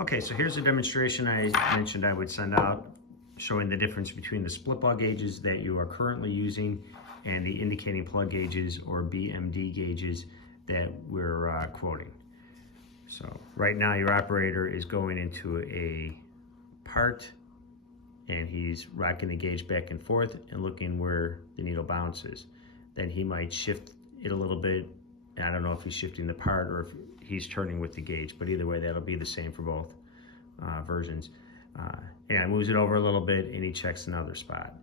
Okay, so here's a demonstration I mentioned I would send out showing the difference between the split ball gauges that you are currently using and the indicating plug gauges or BMD gauges that we're quoting. So right now your operator is going into a part and he's rocking the gauge back and forth and looking where the needle bounces. Then he might shift it a little bit. I don't know if he's shifting the part or if he's turning with the gauge, but either way, that'll be the same for both versions. And moves it over a little bit and he checks another spot.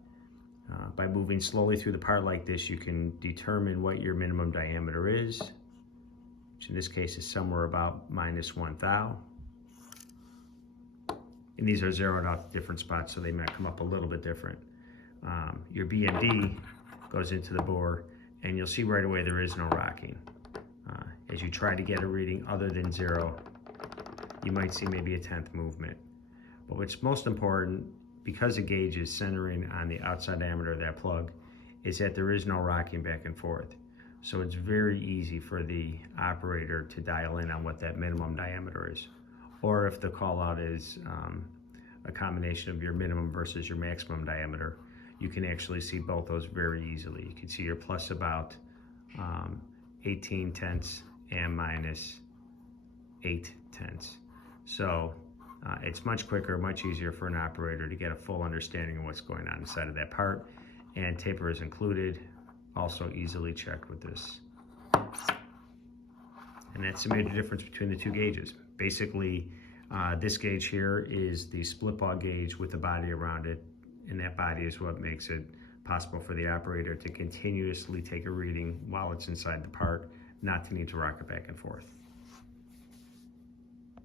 By moving slowly through the part like this, you can determine what your minimum diameter is, which in this case is somewhere about -1 thou. And these are zeroed out different spots, so they might come up a little bit different. Your BMD goes into the bore, and you'll see right away there is no rocking. As you try to get a reading other than 0, you might see maybe a 1/10 movement. But what's most important, because the gauge is centering on the outside diameter of that plug, is that there is no rocking back and forth. So it's very easy for the operator to dial in on what that minimum diameter is. Or if the call out is a combination of your minimum versus your maximum diameter, you can actually see both those very easily. You can see your plus about 18/10 and -8/10. So it's much quicker, much easier for an operator to get a full understanding of what's going on inside of that part, and taper is included, also easily checked with this. And that's the major difference between the two gauges. Basically, this gauge here is the split ball gauge with the body around it, and that body is what makes it possible for the operator to continuously take a reading while it's inside the part, not to need to rock it back and forth.